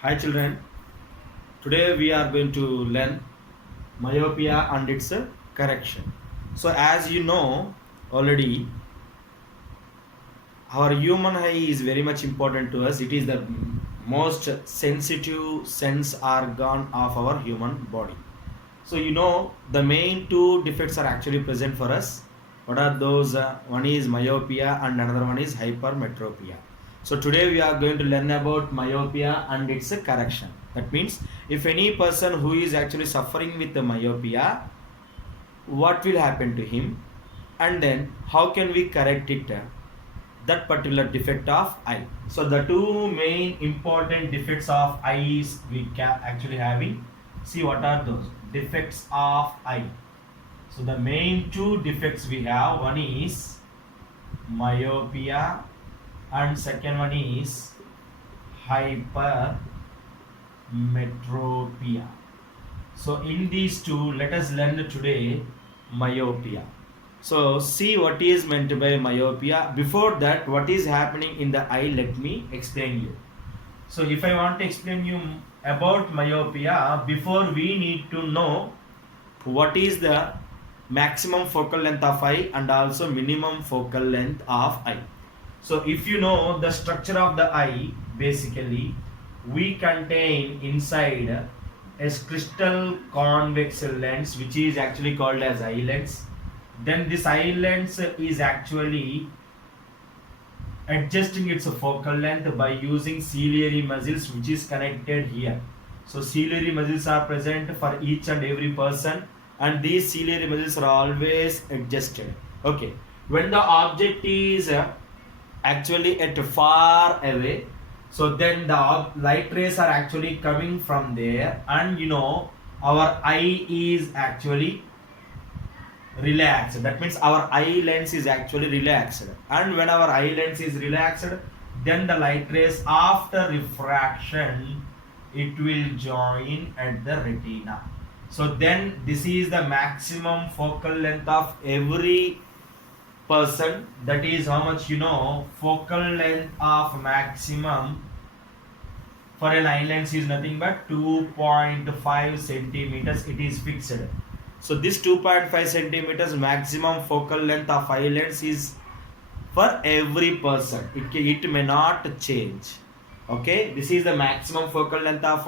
Hi children, today we are going to learn myopia and its correction. So as you know already, our human eye is very much important to us. It is the most sensitive sense organ of our human body. So you know the main two defects are actually present for us. What are those? One is myopia and another one is hypermetropia. So today we are going to learn about myopia and its correction. That means if any person who is actually suffering with the myopia, what will happen to him, and then how can we correct it? That particular defect of eye. So the two main important defects of eyes we can actually having. See what are those defects of eye. So the main two defects we have, one is myopia and second one is hypermetropia. So in these two, let us learn today myopia. So see what is meant by myopia. Before that, what is happening in the eye, let me explain you. So if I want to explain you about myopia, before we need to know what is the maximum focal length of eye and also minimum focal length of eye. So if you know the structure of the eye, basically we contain inside a crystal convex lens which is actually called as eye lens. Then this eye lens is actually adjusting its focal length by using ciliary muscles which is connected here. So ciliary muscles are present for each and every person, and these ciliary muscles are always adjusted. Okay, when the object is actually at far away, so then the light rays are actually coming from there, and you know our eye is actually relaxed. That means our eye lens is actually relaxed, and when our eye lens is relaxed, then the light rays after refraction it will join at the retina. So then this is the maximum focal length of every person. That is how much, you know, focal length of maximum for an eye lens is nothing but 2.5 centimeters. It is fixed. So this 2.5 centimeters maximum focal length of eye lens is for every person. It may not change. Okay, this is the maximum focal length of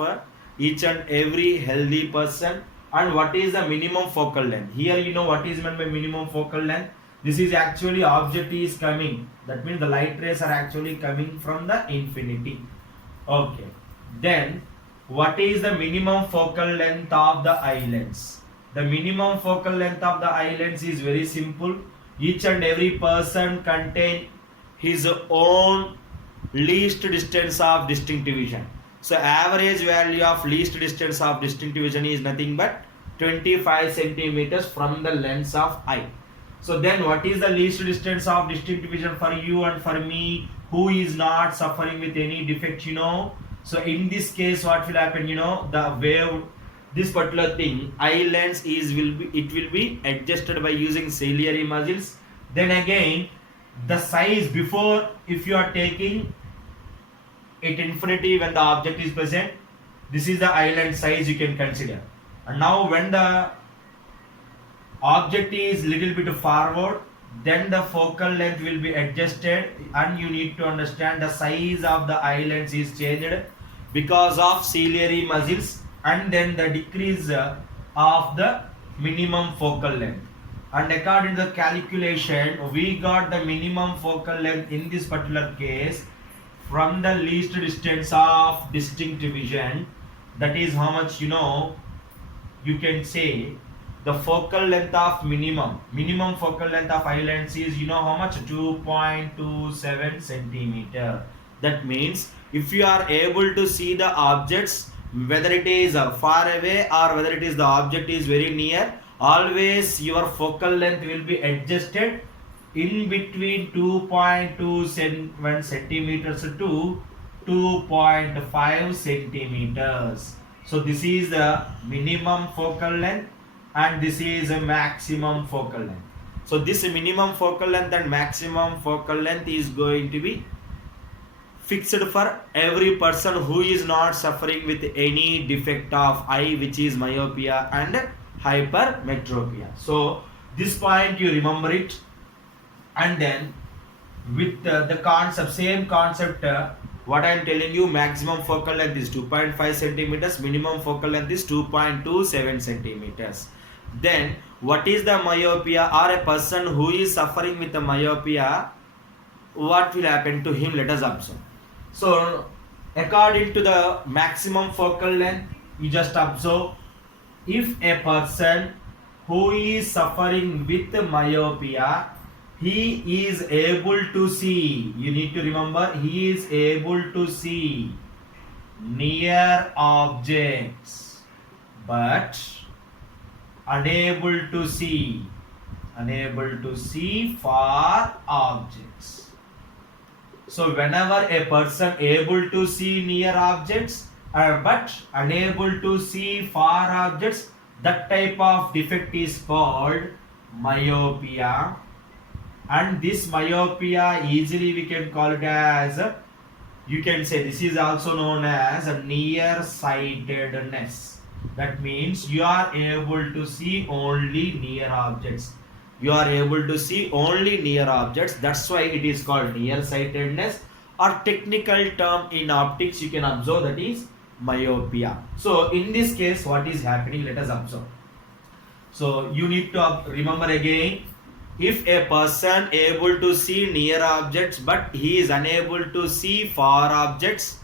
each and every healthy person. And what is the minimum focal length? Here you know what is meant by minimum focal length. This is actually object is coming. That means the light rays are actually coming from the infinity. Okay, then what is the minimum focal length of the eye lens? The minimum focal length of the eye lens is very simple. Each and every person contain his own least distance of distinct vision. So average value of least distance of distinct vision is nothing but 25 centimeters from the lens of eye. So then what is the least distance of distinct vision for you and for me who is not suffering with any defect, you know? So in this case what will happen, you know, the wave, this particular thing, eye lens will be adjusted by using ciliary muscles. Then again the size before, if you are taking it infinity when the object is present, this is the eye lens size you can consider. And now when the object is little bit forward, then the focal length will be adjusted, and you need to understand the size of the eye lens is changed because of ciliary muscles, and then the decrease of the minimum focal length. And according to the calculation, we got the minimum focal length in this particular case from the least distance of distinct vision. That is how much, you know, you can say the focal length of minimum focal length of eye lens is, you know how much, 2.27 centimeter. That means if you are able to see the objects, whether it is far away or whether it is the object is very near, always your focal length will be adjusted in between 2.27 centimeters to 2.5 centimeters. So this is the minimum focal length and this is a maximum focal length. So this minimum focal length and maximum focal length is going to be fixed for every person who is not suffering with any defect of eye, which is myopia and hypermetropia. So this point you remember it, and then with the concept, same concept, what I am telling you, maximum focal length is 2.5 centimeters, minimum focal length is 2.27 centimeters. Then what is the myopia, or a person who is suffering with the myopia, what will happen to him? Let us observe. So according to the maximum focal length, you just observe, if a person who is suffering with myopia, he is able to see, you need to remember, he is able to see near objects but unable to see far objects. So whenever a person able to see near objects but unable to see far objects, that type of defect is called myopia. And this myopia, easily we can call it as, you can say this is also known as a nearsightedness. That means you are able to see only near objects. You are able to see only near objects. That's why it is called nearsightedness, or technical term in optics you can observe, that is myopia. So in this case, what is happening? Let us observe. So you need to remember again, if a person able to see near objects but he is unable to see far objects,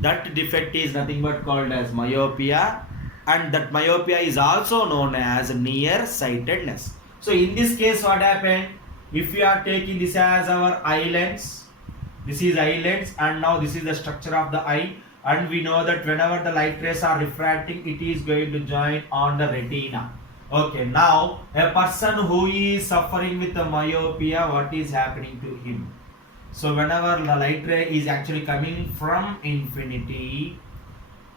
that defect is nothing but called as myopia, and that myopia is also known as nearsightedness. So in this case, what happened? If we are taking this as our eye lens, this is eye lens, and now this is the structure of the eye, and we know that whenever the light rays are refracting, it is going to join on the retina. Okay, now a person who is suffering with the myopia, what is happening to him? So whenever the light ray is actually coming from infinity,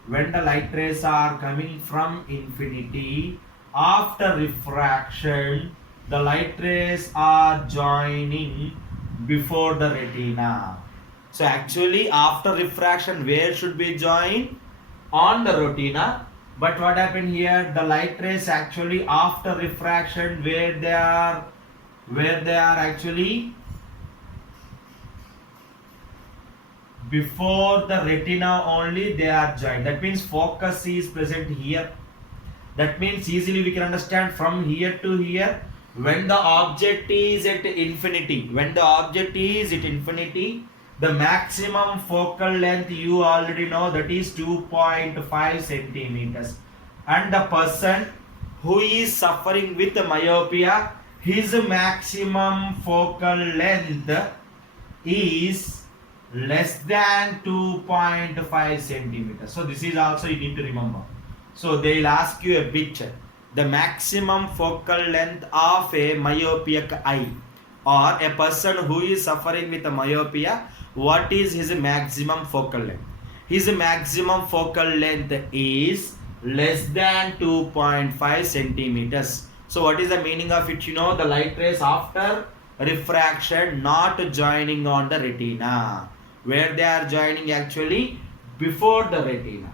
when the light rays are coming from infinity, after refraction, the light rays are joining before the retina. So actually after refraction, where should be joined? On the retina. But what happened here? The light rays actually after refraction, where they are actually before the retina only, they are joined. That means focus is present here. That means easily we can understand from here to here, when the object is at infinity, the maximum focal length you already know, that is 2.5 centimeters. And the person who is suffering with myopia, his maximum focal length is less than 2.5 centimeters. So this is also you need to remember. So they will ask you a bit, the maximum focal length of a myopic eye, or a person who is suffering with a myopia, what is his maximum focal length? His maximum focal length is less than 2.5 centimeters. So what is the meaning of it? You know, the light rays after refraction not joining on the retina, where they are joining actually before the retina.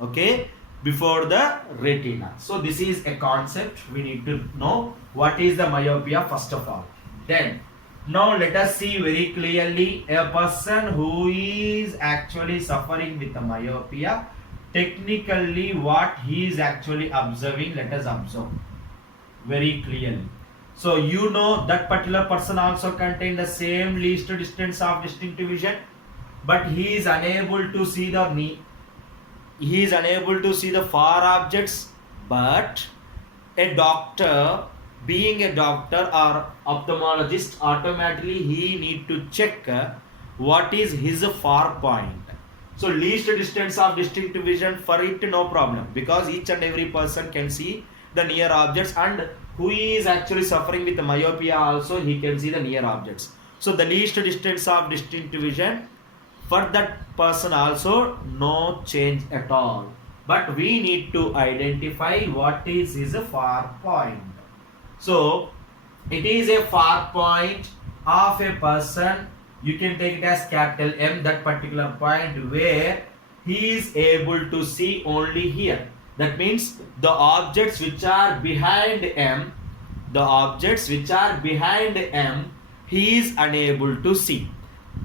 Okay, before the retina. So this is a concept we need to know. What is the myopia first of all? Then now let us see very clearly, a person who is actually suffering with the myopia, technically what he is actually observing, let us observe very clearly. So you know that particular person also contain the same least distance of distinctive vision, but he is unable to see the far objects. But a doctor, being a doctor or ophthalmologist, automatically he need to check what is his far point. So least distance of distinctive vision, for it no problem, because each and every person can see the near objects, and who is actually suffering with the myopia also, he can see the near objects. So the least distance of distinctive vision, for that person also no change at all. But we need to identify what is his far point. So it is a far point of a person you can take it as capital M, that particular point where he is able to see only here. That means the objects which are behind M, he is unable to see.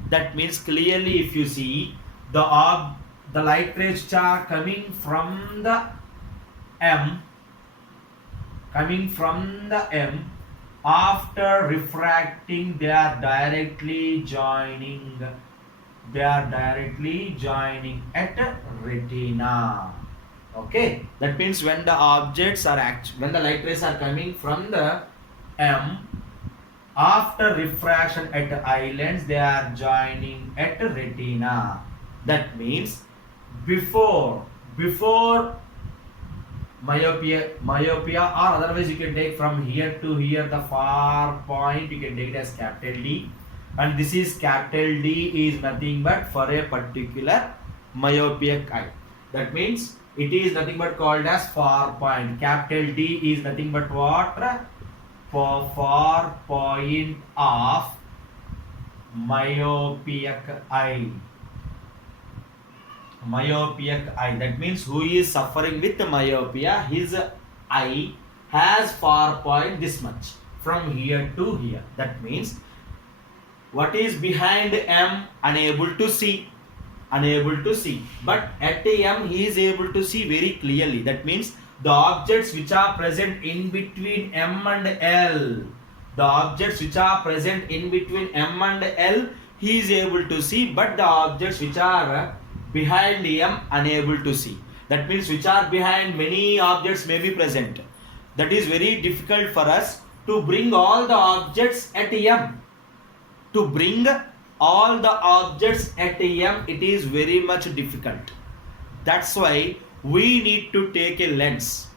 That means clearly if you see the light rays which are coming from the M, after refracting they are directly joining at retina. Okay, that means when the light rays are coming from the M, after refraction at the eye lens they are joining at retina. That means before myopia, or otherwise you can take from here to here the far point, you can take it as capital D, and this is capital D is nothing but for a particular myopic eye. That means it is nothing but called as far point. Capital D is nothing but what? For far point of myopic eye. That means who is suffering with myopia, his eye has far point this much from here to here. That means what is behind M unable to see, but at M he is able to see very clearly. That means the objects which are present in between M and L, he is able to see, but the objects which are behind M unable to see. That means which are behind, many objects may be present. That is very difficult for us to bring all the objects at M. It is very much difficult. That's why we need to take a lens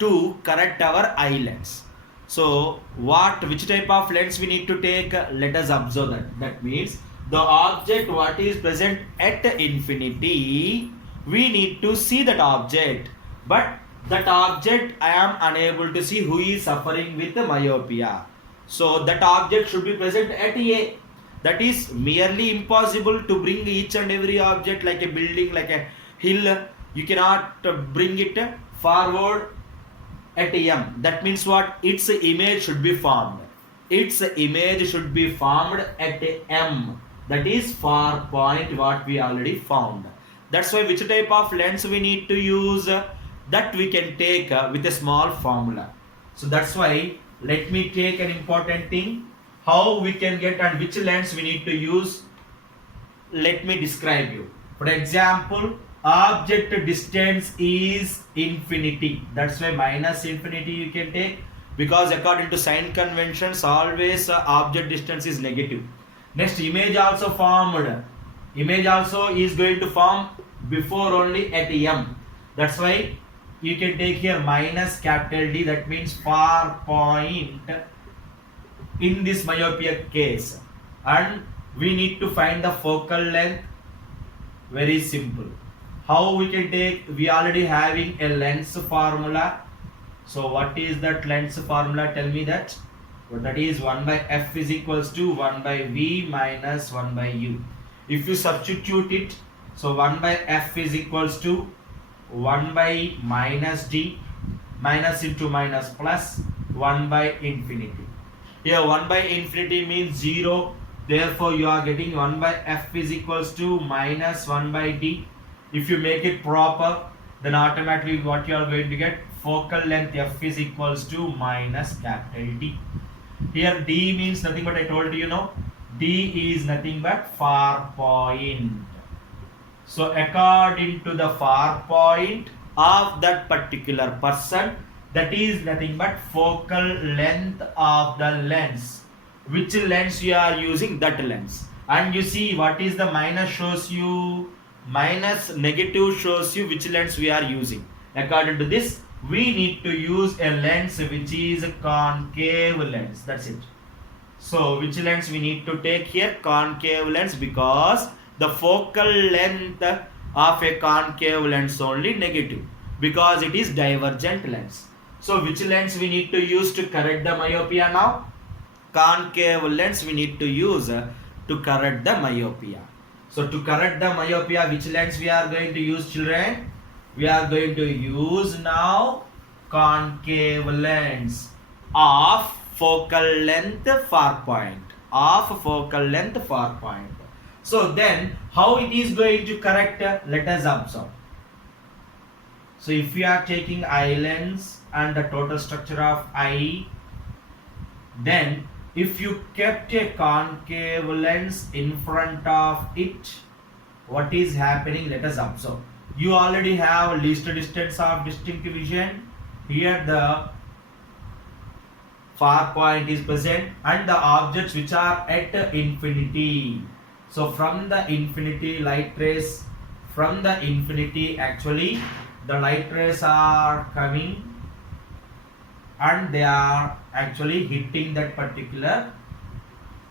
to correct our eye lens. So which type of lens we need to take? Let us observe that. That means the object what is present at infinity, we need to see that object, but that object I am unable to see who is suffering with myopia. So that object should be present at A. That is merely impossible to bring each and every object like a building, like a hill. You cannot bring it forward at M. That means what? Its image should be formed. At M. That is far point what we already found. That's why which type of lens we need to use, that we can take with a small formula. So that's why let me take an important thing, how we can get and which lens we need to use. Let me describe you. For example, object distance is infinity. That's why minus infinity you can take, because according to sign conventions always object distance is negative. Next, image also formed. Image also is going to form before only at M. That's why you can take here minus capital D. That means far point in this myopia case. And we need to find the focal length. Very simple. How we can take? We already having a lens formula. So what is that lens formula? Tell me that. Well, that is 1 by f is equals to 1 by v minus 1 by u. If you substitute it, so 1 by f is equals to 1 by minus d, minus into minus plus 1 by infinity. Here 1 by infinity means 0. Therefore you are getting 1 by f is equals to minus 1 by d. If you make it proper, then automatically what you are going to get, focal length f is equals to minus capital D. Here D means nothing but, I told you, D is nothing but far point. So according to the far point of that particular person, that is nothing but focal length of the lens. Which lens you are using, that lens. And you see what is the minus shows you, minus negative shows you which lens we are using. According to this, we need to use a lens which is a concave lens. That's it. So which lens we need to take here? Concave lens, because the focal length of a concave lens only negative, because it is divergent lens. So which lens we need to use to correct the myopia now? Concave lens we need to use. to correct the myopia. So to correct the myopia, which lens we are going to use, children? We are going to use now concave lens of focal length 4 point. Of focal length 4 point. So then how it is going to correct? Let us observe. So if we are taking eye lens and the total structure of eye, then if you kept a concave lens in front of it, what is happening? Let us observe. You already have least distance of distinct vision. Here the far point is present and the objects which are at infinity. So from the infinity light rays, from the infinity actually the light rays are coming and they are actually hitting that particular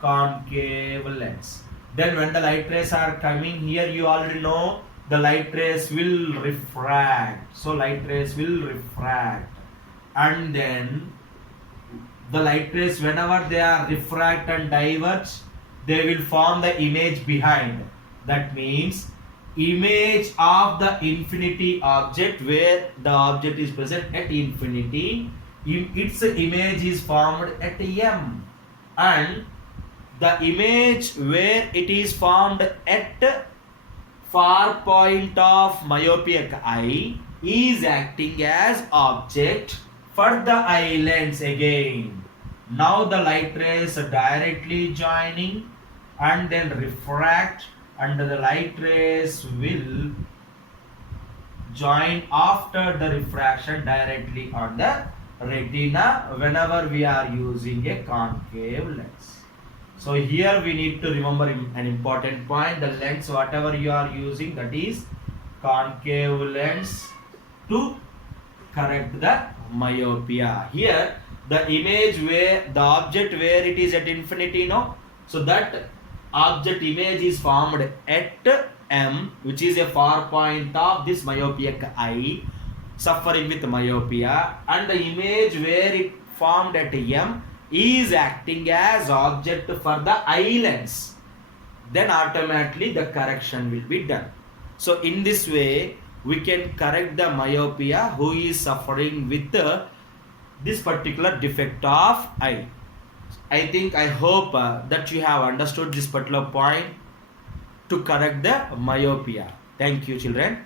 concave lens. Then when the light rays are coming here, you already know the light rays will refract. So light rays will refract, and then the light rays, whenever they are refract and diverge, they will form the image behind. That means image of the infinity object, where the object is present at infinity, its image is formed at M, and the image where it is formed at far point of myopic eye is acting as object for the eye lens again. Now the light rays are directly joining and then refract, and the light rays will join after the refraction directly on the retina whenever we are using a concave lens. So here we need to remember an important point. The lens whatever you are using, that is concave lens to correct the myopia. Here the image where the object where it is at infinity, no, so that object image is formed at M, which is a far point of this myopic eye suffering with myopia, and the image where it formed at M is acting as object for the eye lens. Then automatically the correction will be done. So in this way we can correct the myopia who is suffering with this particular defect of eye. I hope that you have understood this particular point to correct the myopia. Thank you, children.